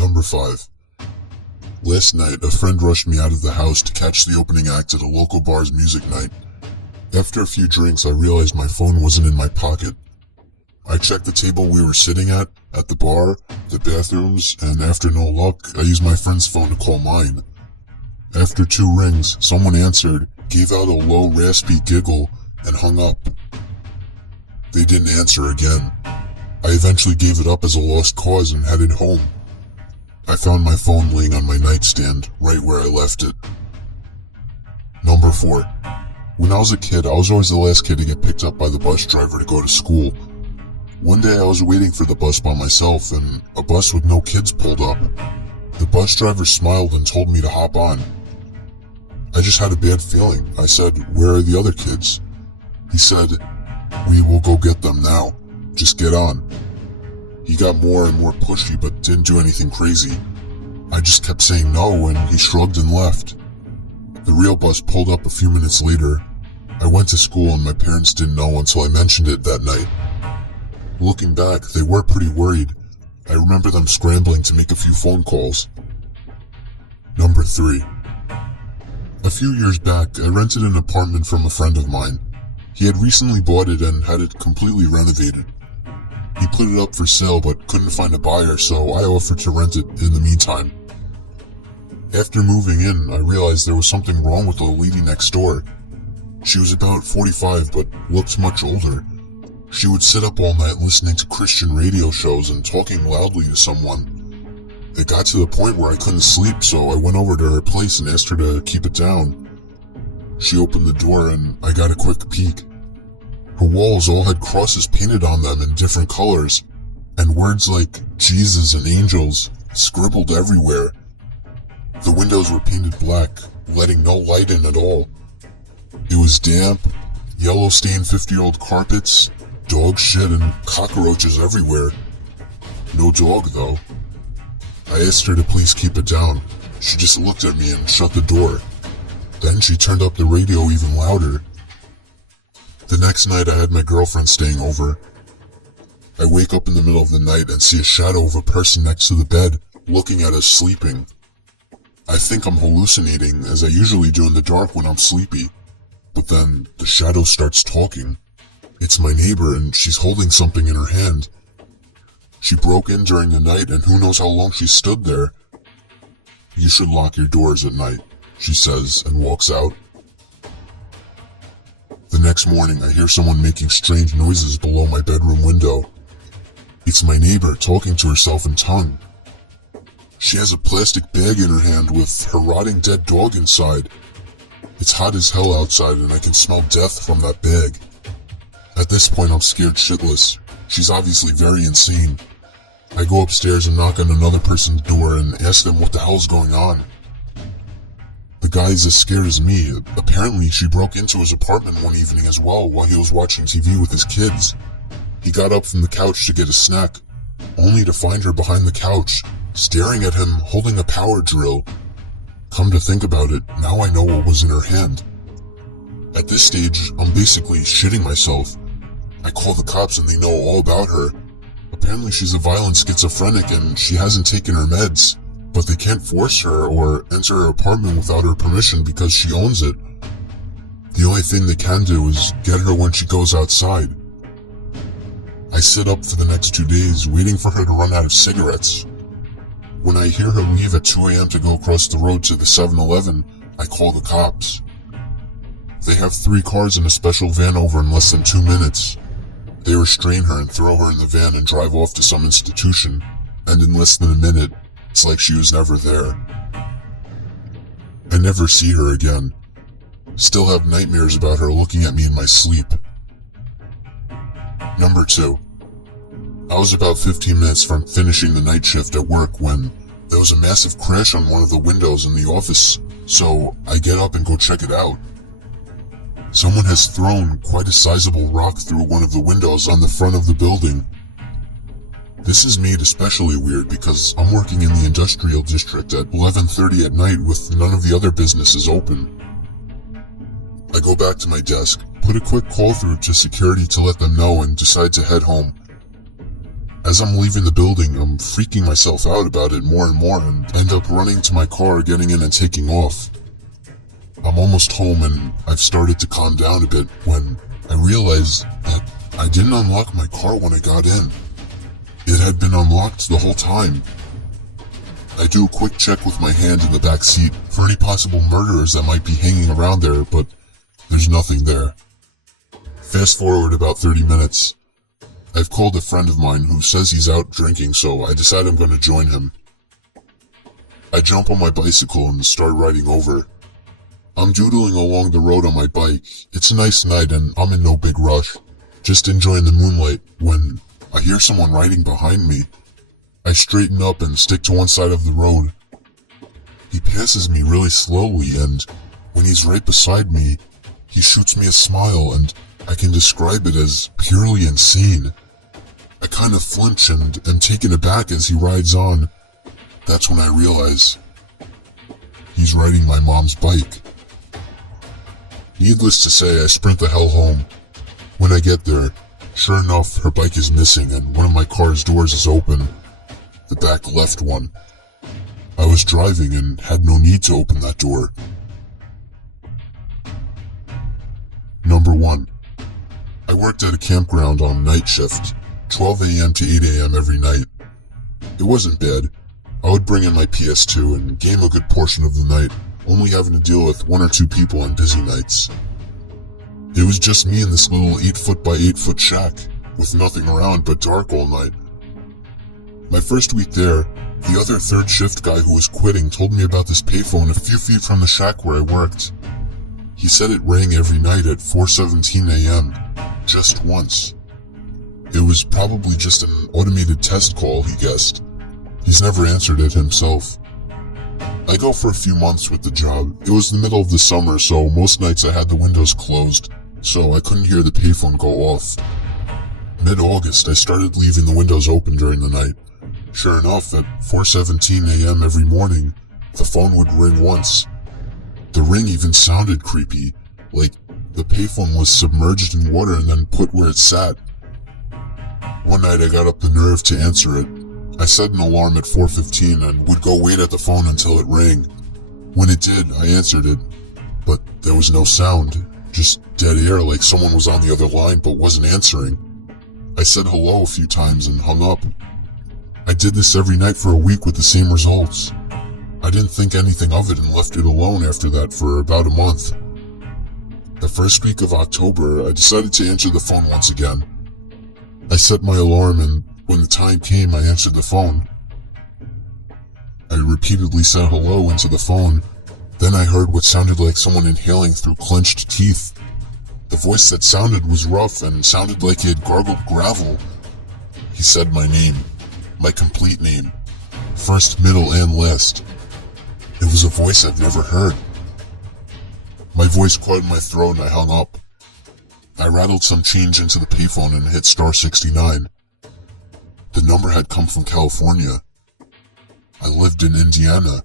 Number 5. Last night, a friend rushed me out of the house to catch the opening act at a local bar's music night. After a few drinks, I realized my phone wasn't in my pocket. I checked the table we were sitting at the bar, the bathrooms, and after no luck, I used my friend's phone to call mine. After 2 rings, someone answered, gave out a low, raspy giggle, and hung up. They didn't answer again. I eventually gave it up as a lost cause and headed home. I found my phone laying on my nightstand, right where I left it. Number 4. When I was a kid, I was always the last kid to get picked up by the bus driver to go to school. One day I was waiting for the bus by myself, and a bus with no kids pulled up. The bus driver smiled and told me to hop on. I just had a bad feeling. I said, "Where are the other kids?" He said, "We will go get them now. Just get on." He got more and more pushy but didn't do anything crazy. I just kept saying no and he shrugged and left. The real bus pulled up a few minutes later. I went to school and my parents didn't know until I mentioned it that night. Looking back, they were pretty worried. I remember them scrambling to make a few phone calls. Number 3. A few years back, I rented an apartment from a friend of mine. He had recently bought it and had it completely renovated. He put it up for sale but couldn't find a buyer, so I offered to rent it in the meantime. After moving in, I realized there was something wrong with the lady next door. She was about 45 but looked much older. She would sit up all night listening to Christian radio shows and talking loudly to someone. It got to the point where I couldn't sleep, so I went over to her place and asked her to keep it down. She opened the door and I got a quick peek. Her walls all had crosses painted on them in different colors, and words like Jesus and angels scribbled everywhere. The windows were painted black, letting no light in at all. It was damp, yellow-stained 50-year-old carpets, dog shit, and cockroaches everywhere. No dog, though. I asked her to please keep it down. She just looked at me and shut the door. Then she turned up the radio even louder. The next night I had my girlfriend staying over. I wake up in the middle of the night and see a shadow of a person next to the bed, looking at us sleeping. I think I'm hallucinating, as I usually do in the dark when I'm sleepy. But then, the shadow starts talking. It's my neighbor and she's holding something in her hand. She broke in during the night and who knows how long she stood there. "You should lock your doors at night," she says and walks out. The next morning, I hear someone making strange noises below my bedroom window. It's my neighbor talking to herself in tongue. She has a plastic bag in her hand with her rotting dead dog inside. It's hot as hell outside and I can smell death from that bag. At this point, I'm scared shitless. She's obviously very insane. I go upstairs and knock on another person's door and ask them what the hell's going on. The guy is as scared as me. Apparently, she broke into his apartment one evening as well while he was watching TV with his kids. He got up from the couch to get a snack, only to find her behind the couch, staring at him, holding a power drill. Come to think about it, now I know what was in her hand. At this stage, I'm basically shitting myself. I call the cops and they know all about her. Apparently she's a violent schizophrenic and she hasn't taken her meds, but they can't force her or enter her apartment without her permission because she owns it. The only thing they can do is get her when she goes outside. I sit up for the next 2 days, waiting for her to run out of cigarettes. When I hear her leave at 2 a.m. to go across the road to the 7-Eleven, I call the cops. They have 3 cars and a special van over in less than 2 minutes. They restrain her and throw her in the van and drive off to some institution, and in less than a minute, it's like she was never there. I never see her again. Still have nightmares about her looking at me in my sleep. Number 2. I was about 15 minutes from finishing the night shift at work when there was a massive crash on one of the windows in the office, so I get up and go check it out. Someone has thrown quite a sizable rock through one of the windows on the front of the building. This is made especially weird because I'm working in the industrial district at 11:30 at night with none of the other businesses open. I go back to my desk, put a quick call through to security to let them know and decide to head home. As I'm leaving the building, I'm freaking myself out about it more and more and end up running to my car, getting in and taking off. I'm almost home and I've started to calm down a bit when I realize that I didn't unlock my car when I got in. It had been unlocked the whole time. I do a quick check with my hand in the back seat for any possible murderers that might be hanging around there, but there's nothing there. Fast forward about 30 minutes. I've called a friend of mine who says he's out drinking, so I decide I'm going to join him. I jump on my bicycle and start riding over. I'm doodling along the road on my bike. It's a nice night and I'm in no big rush, just enjoying the moonlight, when I hear someone riding behind me. I straighten up and stick to one side of the road. He passes me really slowly, and when he's right beside me, he shoots me a smile, and I can describe it as purely insane. I kind of flinch and am taken aback as he rides on. That's when I realize he's riding my mom's bike. Needless to say, I sprint the hell home. When I get there, sure enough, her bike is missing and one of my car's doors is open. The back left one. I was driving and had no need to open that door. Number 1. I worked at a campground on night shift, 12 a.m. to 8 a.m. every night. It wasn't bad. I would bring in my PS2 and game a good portion of the night, only having to deal with 1 or 2 people on busy nights. It was just me in this little 8-foot by 8-foot shack, with nothing around but dark all night. My first week there, the other third shift guy who was quitting told me about this payphone a few feet from the shack where I worked. He said it rang every night at 4:17 a.m., just once. It was probably just an automated test call, he guessed. He's never answered it himself. I go for a few months with the job. It was the middle of the summer, so most nights I had the windows closed, so I couldn't hear the payphone go off. Mid-August, I started leaving the windows open during the night. Sure enough, at 4:17 a.m. every morning, the phone would ring once. The ring even sounded creepy, like the payphone was submerged in water and then put where it sat. One night I got up the nerve to answer it. I set an alarm at 4:15 and would go wait at the phone until it rang. When it did, I answered it, but there was no sound, just dead air, like someone was on the other line but wasn't answering. I said hello a few times and hung up. I did this every night for a week with the same results. I didn't think anything of it and left it alone after that for about a month. The first week of October, I decided to answer the phone once again. I set my alarm, and when the time came, I answered the phone. I repeatedly said hello into the phone. Then I heard what sounded like someone inhaling through clenched teeth. The voice that sounded was rough and sounded like it gargled gravel. He said my name, my complete name, first, middle, and last. It was a voice I've never heard. My voice caught in my throat and I hung up. I rattled some change into the payphone and hit star 69. The number had come from California. I lived in Indiana,